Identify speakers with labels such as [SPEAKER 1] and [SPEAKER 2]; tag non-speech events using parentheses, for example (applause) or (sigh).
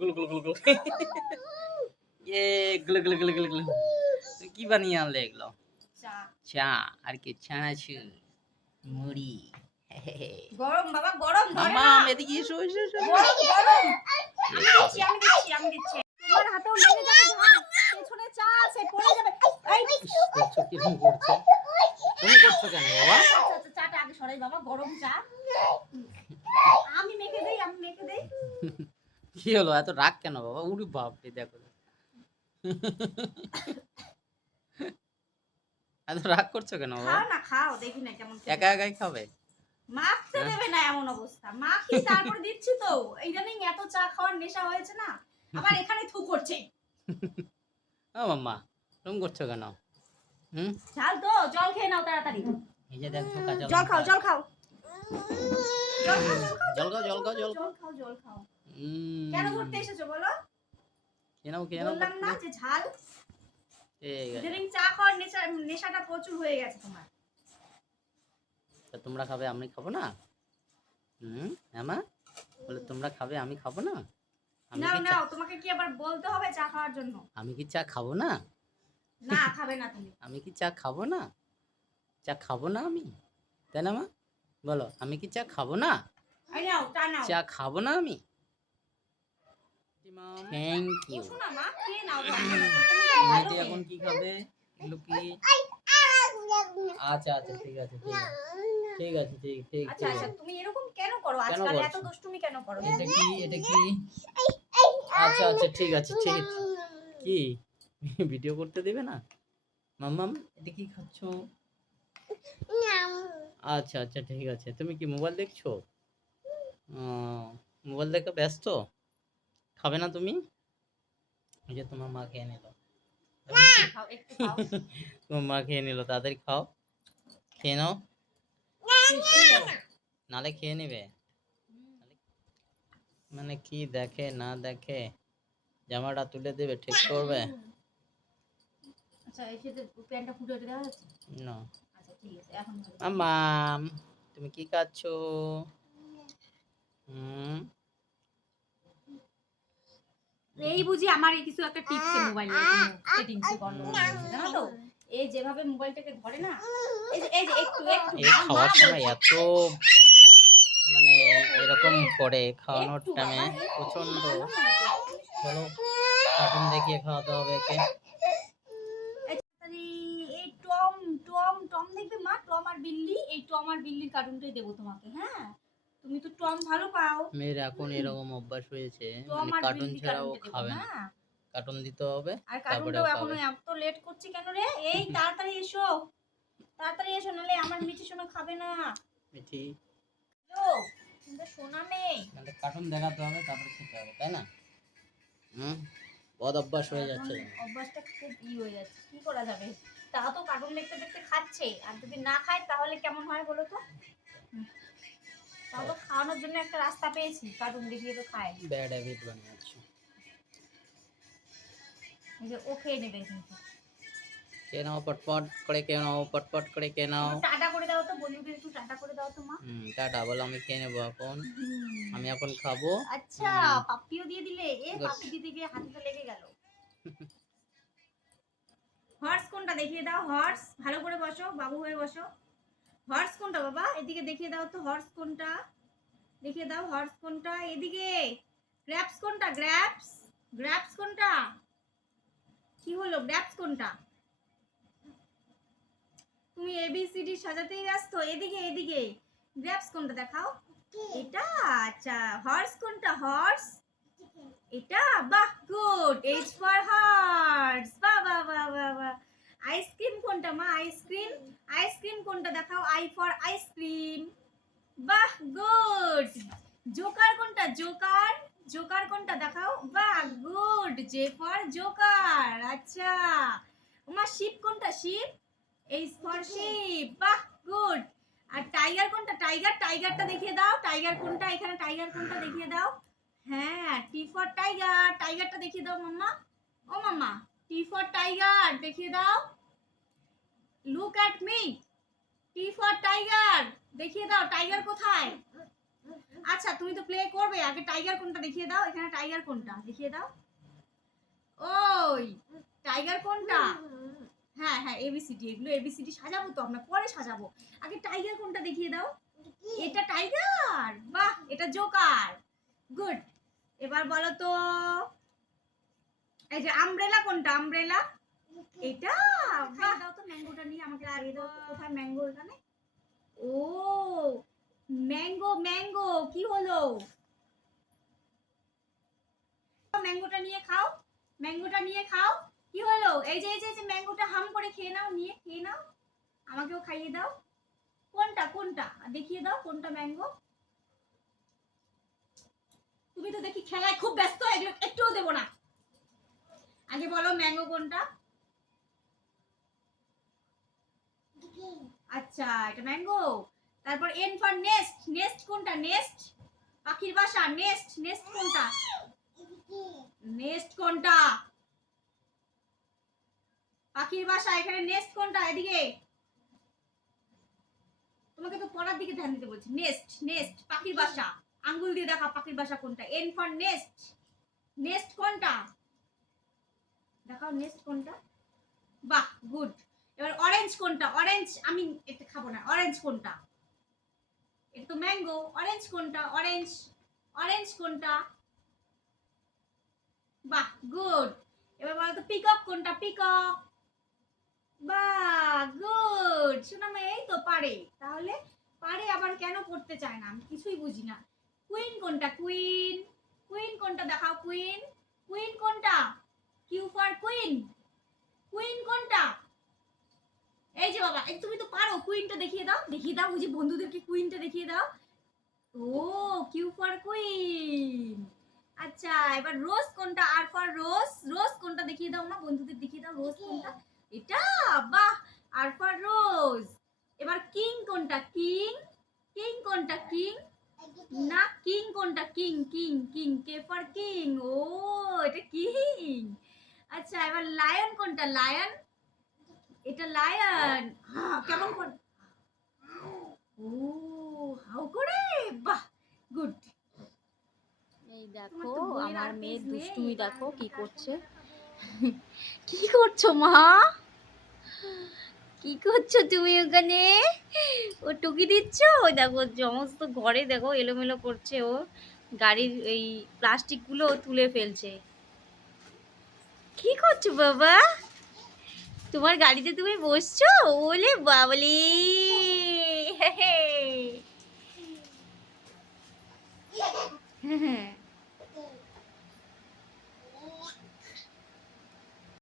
[SPEAKER 1] গুলো গুলো গুলো গুলো এ গুলো গুলো গুলো গুলো গুলো কি বানিয়ে আনলে এগুলো
[SPEAKER 2] চা
[SPEAKER 1] চা আর কি চানাচুর মুড়ি
[SPEAKER 2] গরম বাবা গরম ধরে
[SPEAKER 1] মামা
[SPEAKER 2] না
[SPEAKER 1] এদিকে এসো এসো এসো
[SPEAKER 2] গরম গরম আমি দিচ্ছি আমি দিচ্ছি আমি দিচ্ছি তোমার হাতেও লেগে যাবে ঝাল পেছনে চা আছে পড়ে যাবে এই
[SPEAKER 1] দেখছ কীরকম করছে তুমি করছ কেন বাবা
[SPEAKER 2] আচ্ছা আচ্ছা চাটা আগে সরাই বাবা গরম চা আমি মেখে দেই আমি মেখে দেই
[SPEAKER 1] কি হলো? এত রাগ কেন বাবা? উড়ি বাপরে দেখো এত রাগ করছ কেন বাবা?
[SPEAKER 2] না খাও দেখি না কেমন
[SPEAKER 1] একা একাই খাবে?
[SPEAKER 2] মাখতে
[SPEAKER 1] হ্যাঁ।
[SPEAKER 2] দেবে না এমন অবস্থা। মাখি তারপর দিচ্ছি তো? ইদানিং এত চা খাওয়ার নেশা হয়েছে না? আবার এখানে থু করছে।
[SPEAKER 1] ও মাম্মা তুমি করছ কেন? হুম?
[SPEAKER 2] চাল তো জল খেয়ে নাও তাড়াতাড়ি।
[SPEAKER 1] এই যে কাঁচা
[SPEAKER 2] জল খাও জল খাও জল খাও জল খাও
[SPEAKER 1] জল খাও জল খাও জল
[SPEAKER 2] খাও। কেন ঘুরতে এসেছ বলো?
[SPEAKER 1] খেয়ে নাও
[SPEAKER 2] বললাম না যে ঝাল। ইদানিং চা খাওয়ার নেশা নেশাটা প্রচুর হয়ে গেছে তোমার।
[SPEAKER 1] তা তোমরা খাবে আমি খাব না? হুম হ্যাঁ বলে তোমরা খাবে আমি খাব না? আমি চা-
[SPEAKER 2] নাও তোমাকে কি আবার বলতে হবে চা খাওয়ার জন্য?
[SPEAKER 1] আমি কি চা খাব না?
[SPEAKER 2] না খাবে না তুমি। (laughs)
[SPEAKER 1] আমি কি চা খাব না? চা খাব না আমি? তাই না মা? বলো আমি কি চা খাব না?
[SPEAKER 2] চা
[SPEAKER 1] খাব না আমি? থ্যাংক ইউ মেয়েটি এখন কি খাবে? লুকি? আচ্ছা আচ্ছা ঠিক আছে ঠিক আছে। ঠিক আছে ঠিক ঠিক
[SPEAKER 2] আচ্ছা আচ্ছা তুমি এরকম কেন করো? আজকাল এত দুষ্টুমি কেন করো?
[SPEAKER 1] এটা কি এটা কি? আচ্ছা আচ্ছা ঠিক আছে ঠিক আছে। কি? ভিডিও করতে দেবে না? মাম্মাম এটা কি খাচ্ছ? আচ্ছা আচ্ছা ঠিক আছে। তুমি কি মোবাইল দেখছ? মোবাইল দেখে ব্যস্ত? খাবে না তুমি? ওই যে তোমার মা খেয়ে নিল। (laughs) তোমার মা খেয়ে নিল তাড়াতাড়ি খাও। খেয়ে নাও। নালে খেয়ে নেবে। মানে কি দেখে না দেখে? জামাটা তুলে দেবে ঠিক করবে?
[SPEAKER 2] আচ্ছা আচ্ছা
[SPEAKER 1] তুমি কি খাচ্ছ? হুম।
[SPEAKER 2] এই বুঝি আমার এই কিছু একটা টিপসে মোবাইলে সেটিংসে গন্ডগোল জানো তো? এই যেভাবে মোবাইলটাকে ধরে না এই যে এই যে একটু একটু
[SPEAKER 1] এই খাওয়ার সময় এত মানে এরকম করে খাওয়ানোর টাইমে প্রচণ্ড চলো কার্টুন দেখিয়ে খাওয়াতে হবে একে।
[SPEAKER 2] এই এই টম টম টম দেখবে মা? টম আর বিল্লি এই টম আর বিল্লির কার্টুনটাই দেবো তোমাকে হ্যাঁ? তুমি তো টম ভালো পাও।
[SPEAKER 1] মেয়ের এখন এরকম অভ্যাস হয়েছে মানে কার্টুন ছাড়াও খাবে না।
[SPEAKER 2] হ্যাঁ।
[SPEAKER 1] কার্টুন দিতে হবে
[SPEAKER 2] আর কার্টুনটাও
[SPEAKER 1] এখনও।
[SPEAKER 2] এত লেট করছি কেন রে? এই (laughs) তাড়াতাড়ি এসো। তাড়াতাড়ি এসো নাহলে আমার মিঠি সোনা খাবে না।
[SPEAKER 1] মিঠি।
[SPEAKER 2] হ্যালো কিন্তু সোনা নেই।
[SPEAKER 1] মানে কার্টুন দেখাতে হবে তারপরে খেতে হবে তাই না? হুম বদ অভ্যাস হয়ে যাচ্ছে।
[SPEAKER 2] অভ্যাসটা খুব ই হয়ে যাচ্ছে কি করা যাবে? তা তো কার্টুন দেখতে দেখতে খাচ্ছে আর যদি না খায় তাহলে কেমন হয় বলো তো? তাহলে খাওয়ানোর জন্য একটা রাস্তা পেয়েছি কার্টুন দেখিয়ে তো খায়।
[SPEAKER 1] ব্যাড হ্যাবিট বানিয়েছে।
[SPEAKER 2] এই যে ও খেয়ে নেবে কিন্তু।
[SPEAKER 1] কে নাও পটপট করে কে নাও পটপট করে কে নাও।
[SPEAKER 2] টাটা করে দাও তো একটু টাটা করে দাও তো মা।
[SPEAKER 1] হুম টাটা বলো আমি খেয়ে নেব এখন। আমি এখন খাব।
[SPEAKER 2] আচ্ছা পাপ্পিও দিয়ে দিলে? এ পাপ্পি দিতে গিয়ে হাতে লেগে গেল। হর্স কোনটা দেখিয়ে দাও হর্স। ভালো করে বসো বাবু হয়ে বসো। হর্স কোনটা বাবা? এদিকে দেখিয়ে দাও তো হর্স কোনটা? দেখিয়ে দাও হর্স কোনটা? এদিকে। গ্র্যাপস কোনটা? গ্র্যাপস গ্র্যাপস কোনটা? কি হলো? গ্র্যাপস কোনটা? তুমি এবিসিডি সাজাতেই ব্যস্ত। এদিকে এদিকে। গ্র্যাপস কোনটা দেখাও? এটা? আচ্ছা। হর্স কোনটা? হর্স এটা? বাহ গুড এইচ ফর হর্স বাহ বাহ বাহ বাহ বাহ আইসক্রিম কোনটা, মা? আইসক্রিম আইসক্রিম কোনটা দেখাও? আই ফর আইসক্রিম বাহ গুড জোকার কোনটা? জোকার জোকার কোনটা দেখাও? বাহ গুড জে ফর জোকার আচ্ছা। ওমা শিপ কোনটা? শিপ এইচ ফর শিপ বাহ গুড আর টাইগার কোনটা? টাইগার টাইগারটা দেখিয়ে দাও। টাইগার কোনটা? এখানে টাইগার কোনটা দেখিয়ে দাও। হ্যাঁ টি ফর টাইগার টাইগারটা দেখিয়ে দাও, মাম্মা। ও, মাম্মা। টি ফর টাইগার দেখিয়ে দাও। Look at me T for tiger দেখিয়ে দাও টাইগার কোথায়? আচ্ছা তুমি তো প্লে করবে। আগে টাইগার কোনটা দেখিয়ে দাও? এখানে টাইগার কোনটা? দেখিয়ে দাও। ওই টাইগার কোনটা? হ্যাঁ হ্যাঁ এবিসিডি এগুলো এবিসিডি সাজাবো তো আমরা, পরে সাজাবো। আগে টাইগার কোনটা দেখিয়ে দাও? এটা টাইগার বাহ, এটা জোকার গুড এবার বলো তো, এই যে আমব্রেলা কোনটা? আমব্রেলা এটা? বাহ! দাও তো ম্যাঙ্গোটা নিয়ে আমাকে লাগিয়ে দাও কোথায় ম্যাঙ্গো এখানে? ও ম্যাঙ্গো ম্যাঙ্গো কি হলো? ম্যাঙ্গোটা নিয়ে খাও ম্যাঙ্গোটা নিয়ে খাও কি হলো? এই যে এই যে এই যে ম্যাঙ্গোটা হাম করে খেয়ে নাও নিয়ে খেয়ে নাও। আমাকেও খাইয়ে দাও। কোনটা কোনটা? দেখিয়ে দাও কোনটা ম্যাঙ্গো? তুমি তো দেখি খেলায় খুব ব্যস্ত এগুলো একটুও দেবো না। আগে বলো ম্যাঙ্গো কোনটা? আচ্ছা এটা ম্যাঙ্গো তারপর এন ফর নেস্ট নেস্ট কোনটা? নেস্ট পাখির বাসা। নেস্ট নেস্ট কোনটা? নেস্ট কোনটা? পাখির বাসা, এখানে নেস্ট কোনটা? এদিকে। তোমাকে তো পড়ার দিকে ধ্যান দিতে বলছি। নেস্ট নেস্ট পাখির বাসা। আঙ্গুল দিয়ে দেখা পাখির বাসা কোনটা? এন ফর নেস্ট নেস্ট কোনটা? দেখাও নেস্ট কোনটা? বাহ গুড এবার অরেঞ্জ কোনটা? অরেঞ্জ আমি এটা খাব না। অরেঞ্জ কোনটা? এটা তো ম্যাঙ্গো অরেঞ্জ কোনটা? অরেঞ্জ অরেঞ্জ কোনটা? বাহ গুড এবার বলো তো পিকক কোনটা? পিকক বাহ গুড শোনামা এই তো পারে। তাহলে পারে আবার কেন পড়তে চায় না? আমি কিছুই বুঝি না। কুইন কোনটা? কুইন কুইন কোনটা? দেখাও কুইন কুইন কোনটা? কিউ ফর কুইন কুইন কোনটা? এই যে বাবা, এই তুমি তো পারো কুইনটা দেখিয়ে দাও দেখিয়ে দাও বুঝি বন্ধুদেরকে কুইনটা দেখিয়ে দাও। ও কিউ ফর কুইন আচ্ছা এবার রোজ কোনটা? আর ফর রোজ রোজ কোনটা দেখিয়ে দাও না বন্ধুদের দেখিয়ে দাও রোজ কোনটা। এটা, বাহ, আর ফর রোজ এবার কিং কোনটা? কিং কিং কোনটা? কিং না কিং কোনটা? King king king K for king ও, এটা কিং আচ্ছা এবার লায়ন কোনটা? লায়ন এটা লায়ন কেমন করে? ও হাউ করে? বাহ গুড
[SPEAKER 3] এই দেখো আমার
[SPEAKER 2] নেই,
[SPEAKER 3] দুষ্টুমি দেখো কি করছে। (laughs) কি করছ মা? কি করছ তুমি ওখানে? ও টুকি দিচ্ছ? ওই দেখো সমস্ত ঘরে দেখো এলোমেলো করছে ও। গাড়ির এই প্লাস্টিকগুলো তুলে ফেলছে। কি করছ বাবা? তোমার গাড়িতে তুমি বসছো? ওলে বাবলি। হ্যাঁ।